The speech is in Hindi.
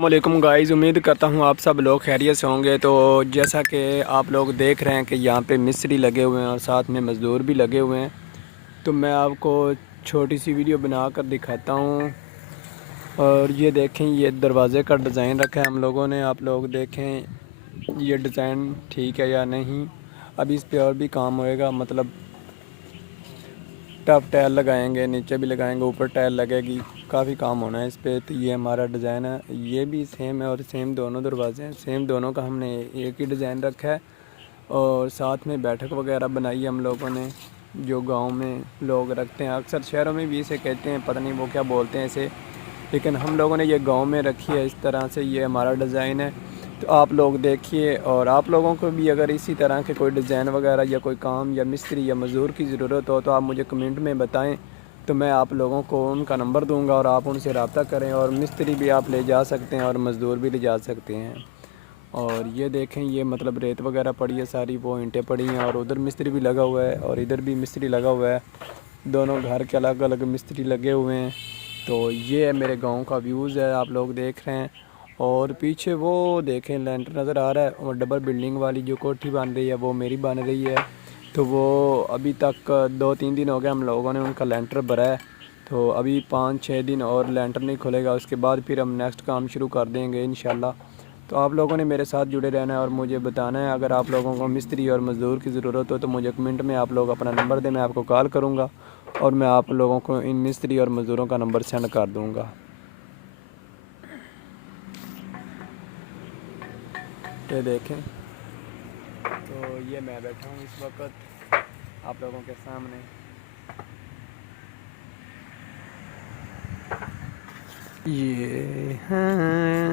वालेकुम गाइस, उम्मीद करता हूँ आप सब लोग खैरियत से होंगे। तो जैसा कि आप लोग देख रहे हैं कि यहाँ पे मिस्त्री लगे हुए हैं और साथ में मज़दूर भी लगे हुए हैं। तो मैं आपको छोटी सी वीडियो बना कर दिखाता हूँ। और ये देखें, ये दरवाज़े का डिज़ाइन रखा है हम लोगों ने। आप लोग देखें ये डिज़ाइन ठीक है या नहीं। अभी इस पर और भी काम होएगा, मतलब टफ टाइल लगाएंगे, नीचे भी लगाएंगे, ऊपर टाइल लगेगी, काफ़ी काम होना है इस पे। तो ये हमारा डिज़ाइन है, ये भी सेम है और सेम दोनों दरवाजे हैं, सेम दोनों का हमने एक ही डिज़ाइन रखा है। और साथ में बैठक वगैरह बनाई है हम लोगों ने, जो गांव में लोग रखते हैं। अक्सर शहरों में भी इसे कहते हैं, पता नहीं वो क्या बोलते हैं इसे, लेकिन हम लोगों ने ये गांव में रखी है इस तरह से। ये हमारा डिज़ाइन है। तो आप लोग देखिए, और आप लोगों को भी अगर इसी तरह के कोई डिज़ाइन वगैरह या कोई काम या मिस्त्री या मज़दूर की ज़रूरत हो तो आप मुझे कमेंट में बताएं। तो मैं आप लोगों को उनका नंबर दूंगा और आप उनसे रब्ता करें। और मिस्त्री भी आप ले जा सकते हैं और मज़दूर भी ले जा सकते हैं। और ये देखें, ये मतलब रेत वगैरह पड़ी है सारी, वो ईंटें पड़ी हैं, और उधर मिस्त्री भी लगा हुआ है और इधर भी मिस्त्री लगा हुआ है। दोनों घर के अलग अलग मिस्त्री लगे हुए हैं। तो ये है मेरे गांव का व्यूज़ है, आप लोग देख रहे हैं। और पीछे वो देखें लेंटर नज़र आ रहा है, और डबल बिल्डिंग वाली जो कोठी बन रही है वो मेरी बन रही है। तो वो अभी तक 2-3 दिन हो गए हम लोगों ने उनका लेंटर भरा है। तो अभी 5-6 दिन और लेंटर नहीं खुलेगा, उसके बाद फिर हम नेक्स्ट काम शुरू कर देंगे इंशाल्लाह। तो आप लोगों ने मेरे साथ जुड़े रहना है और मुझे बताना है। अगर आप लोगों को मिस्त्री और मज़दूर की ज़रूरत हो तो मुझे कमेंट में आप लोग अपना नंबर दें, मैं आपको कॉल करूँगा और मैं आप लोगों को इन मिस्त्री और मज़दूरों का नंबर सेंड कर दूँगा। ये देखें, तो ये मैं बैठा हूँ इस वक्त आप लोगों के सामने। ये हैं